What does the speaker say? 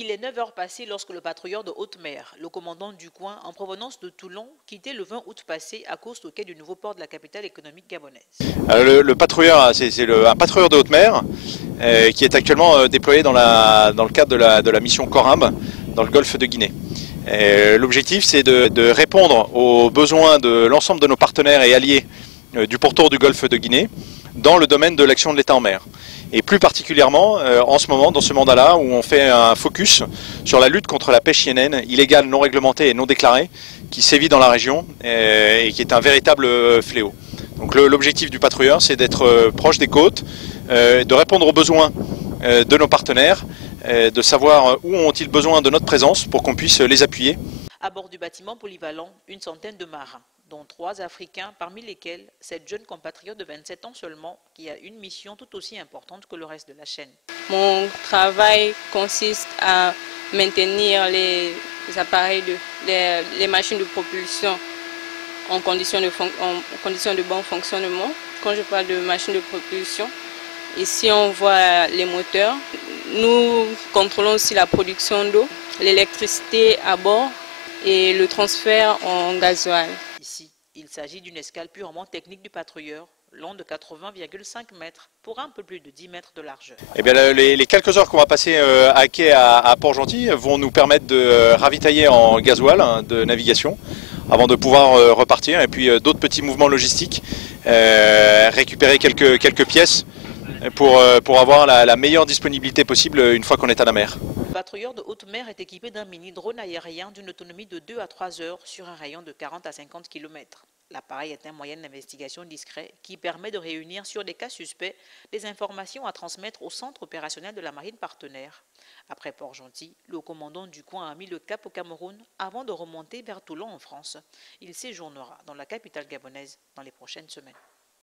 Il est 9 heures passées lorsque le patrouilleur de haute mer, le commandant du coin en provenance de Toulon, quittait le 20 août passé à cause au quai du nouveau port de la capitale économique gabonaise. Le patrouilleur, c'est un patrouilleur de haute mer qui est actuellement déployé dans le cadre de la mission Corimbe dans le golfe de Guinée. L'objectif, c'est de répondre aux besoins de l'ensemble de nos partenaires et alliés du pourtour du golfe de Guinée dans le domaine de l'action de l'État en mer. Et plus particulièrement en ce moment, dans ce mandat-là, où on fait un focus sur la lutte contre la pêche INN, illégale, non réglementée et non déclarée, qui sévit dans la région et qui est un véritable fléau. Donc l'objectif du patrouilleur, c'est d'être proche des côtes, de répondre aux besoins de nos partenaires, de savoir où ont-ils besoin de notre présence pour qu'on puisse les appuyer. À bord du bâtiment polyvalent, une centaine de marins, dont 3 Africains, parmi lesquels cette jeune compatriote de 27 ans seulement, qui a une mission tout aussi importante que le reste de la chaîne. Mon travail consiste à maintenir les appareils, les machines de propulsion en conditions de bon fonctionnement. Quand je parle de machines de propulsion, ici on voit les moteurs. Nous contrôlons aussi la production d'eau, l'électricité à bord et le transfert en gasoil. Ici, il s'agit d'une escale purement technique du patrouilleur, long de 80,5 mètres pour un peu plus de 10 mètres de largeur. Eh bien, les quelques heures qu'on va passer à quai à Port-Gentil vont nous permettre de ravitailler en gasoil de navigation avant de pouvoir repartir, et puis d'autres petits mouvements logistiques, récupérer quelques pièces pour avoir la meilleure disponibilité possible une fois qu'on est à la mer. Le patrouilleur de haute mer est équipé d'un mini-drone aérien d'une autonomie de 2 à 3 heures sur un rayon de 40 à 50 km. L'appareil est un moyen d'investigation discret qui permet de réunir sur des cas suspects des informations à transmettre au centre opérationnel de la marine partenaire. Après Port-Gentil, le commandant du coin a mis le cap au Cameroun avant de remonter vers Toulon en France. Il séjournera dans la capitale gabonaise dans les prochaines semaines.